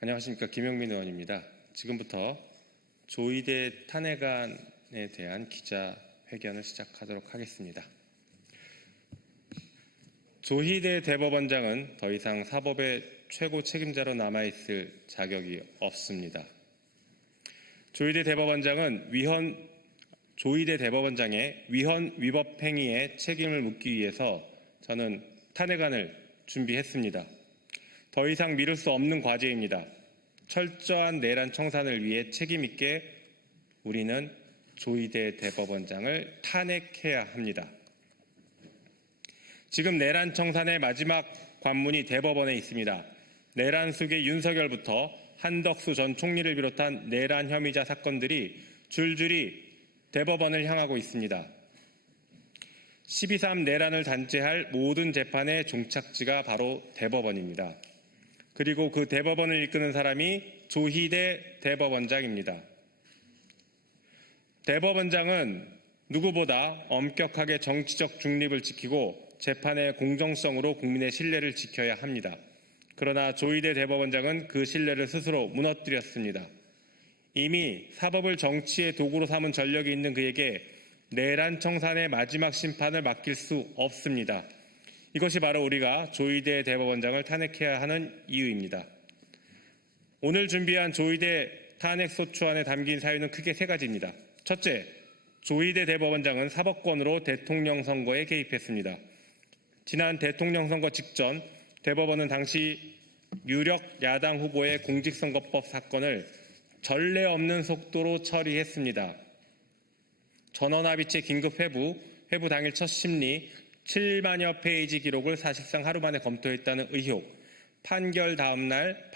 안녕하십니까. 김영민 의원입니다. 지금부터 조희대 탄핵안에 대한 기자회견을 시작하도록 하겠습니다. 조희대 대법원장은 더 이상 사법의 최고 책임자로 남아있을 자격이 없습니다. 조희대 대법원장의 위헌 위법 행위에 책임을 묻기 위해서 저는 탄핵안을 준비했습니다. 더 이상 미룰 수 없는 과제입니다. 철저한 내란 청산을 위해 책임 있게 우리는 조희대 대법원장을 탄핵해야 합니다. 지금 내란 청산의 마지막 관문이 대법원에 있습니다. 내란 속의 윤석열부터 한덕수 전 총리를 비롯한 내란 혐의자 사건들이 줄줄이 대법원을 향하고 있습니다. 12.3 내란을 단죄할 모든 재판의 종착지가 바로 대법원입니다. 그리고 그 대법원을 이끄는 사람이 조희대 대법원장입니다. 대법원장은 누구보다 엄격하게 정치적 중립을 지키고 재판의 공정성으로 국민의 신뢰를 지켜야 합니다. 그러나 조희대 대법원장은 그 신뢰를 스스로 무너뜨렸습니다. 이미 사법을 정치의 도구로 삼은 전력이 있는 그에게 내란 청산의 마지막 심판을 맡길 수 없습니다. 이것이 바로 우리가 조희대 대법원장을 탄핵해야 하는 이유입니다. 오늘 준비한 조희대 탄핵소추안에 담긴 사유는 크게 세 가지입니다. 첫째, 조희대 대법원장은 사법권으로 대통령 선거에 개입했습니다. 지난 대통령 선거 직전 대법원은 당시 유력 야당 후보의 공직선거법 사건을 전례 없는 속도로 처리했습니다. 전원합의체 긴급 회부 당일 첫 심리, 7만여 페이지 기록을 사실상 하루 만에 검토했다는 의혹, 판결 다음 날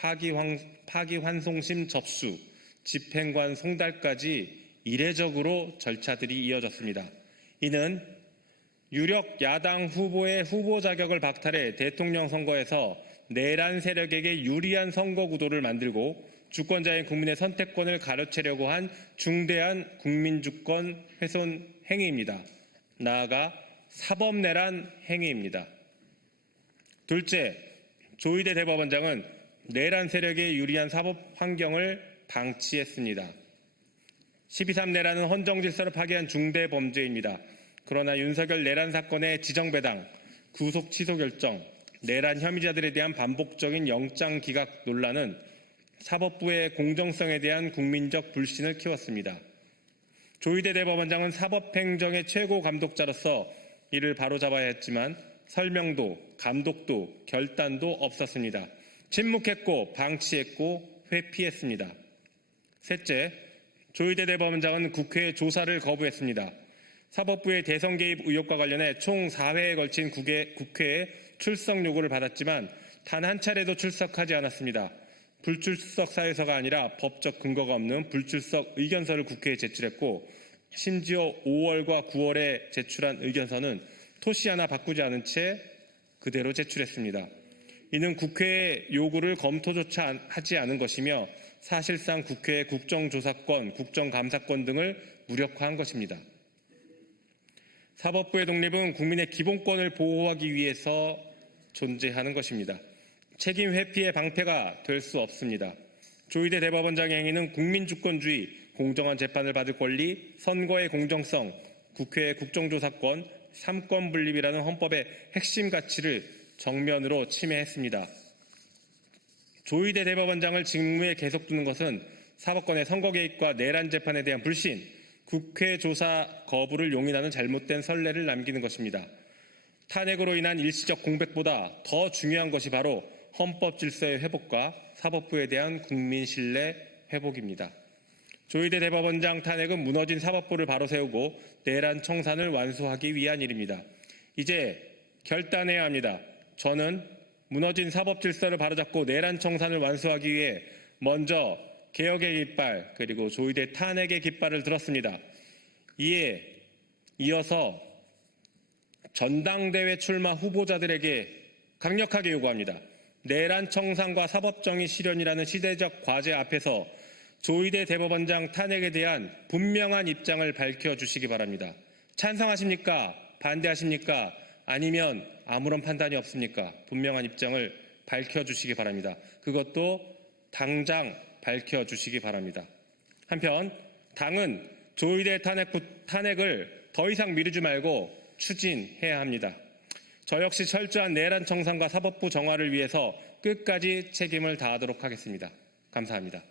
파기환송심 접수, 집행관 송달까지 이례적으로 절차들이 이어졌습니다. 이는 유력 야당 후보의 후보 자격을 박탈해 대통령 선거에서 내란 세력에게 유리한 선거 구도를 만들고 주권자인 국민의 선택권을 가로채려고 한 중대한 국민주권 훼손 행위입니다. 나아가 사법내란 행위입니다. 둘째, 조희대 대법원장은 내란 세력에 유리한 사법 환경을 방치했습니다. 12.3 내란은 헌정질서를 파괴한 중대 범죄입니다. 그러나 윤석열 내란 사건의 지정배당, 구속 취소 결정, 내란 혐의자들에 대한 반복적인 영장 기각 논란은 사법부의 공정성에 대한 국민적 불신을 키웠습니다. 조희대 대법원장은 사법행정의 최고 감독자로서 이를 바로잡아야 했지만 설명도, 감독도, 결단도 없었습니다. 침묵했고 방치했고 회피했습니다. 셋째, 조희대 대법원장은 국회 조사를 거부했습니다. 사법부의 대선 개입 의혹과 관련해 총 4회에 걸친 국회에 출석 요구를 받았지만 단 한 차례도 출석하지 않았습니다. 불출석 사유서가 아니라 법적 근거가 없는 불출석 의견서를 국회에 제출했고 심지어 5월과 9월에 제출한 의견서는 토시 하나 바꾸지 않은 채 그대로 제출했습니다. 이는 국회의 요구를 검토조차 하지 않은 것이며 사실상 국회의 국정조사권, 국정감사권 등을 무력화한 것입니다. 사법부의 독립은 국민의 기본권을 보호하기 위해서 존재하는 것입니다. 책임 회피의 방패가 될 수 없습니다. 조희대 대법원장의 행위는 국민주권주의, 공정한 재판을 받을 권리, 선거의 공정성, 국회의 국정조사권, 삼권분립이라는 헌법의 핵심 가치를 정면으로 침해했습니다. 조희대 대법원장을 직무에 계속 두는 것은 사법권의 선거 개입과 내란 재판에 대한 불신, 국회 조사 거부를 용인하는 잘못된 선례를 남기는 것입니다. 탄핵으로 인한 일시적 공백보다 더 중요한 것이 바로 헌법 질서의 회복과 사법부에 대한 국민 신뢰 회복입니다. 조희대 대법원장 탄핵은 무너진 사법부를 바로 세우고 내란 청산을 완수하기 위한 일입니다. 이제 결단해야 합니다. 저는 무너진 사법 질서를 바로잡고 내란 청산을 완수하기 위해 먼저 개혁의 깃발 그리고 조희대 탄핵의 깃발을 들었습니다. 이에 이어서 전당대회 출마 후보자들에게 강력하게 요구합니다. 내란 청산과 사법정의 실현이라는 시대적 과제 앞에서 조희대 대법원장 탄핵에 대한 분명한 입장을 밝혀주시기 바랍니다. 찬성하십니까? 반대하십니까? 아니면 아무런 판단이 없습니까? 분명한 입장을 밝혀주시기 바랍니다. 그것도 당장 밝혀주시기 바랍니다. 한편 당은 조의대 탄핵을 더 이상 미루지 말고 추진해야 합니다. 저 역시 철저한 내란 청산과 사법부 정화를 위해서 끝까지 책임을 다하도록 하겠습니다. 감사합니다.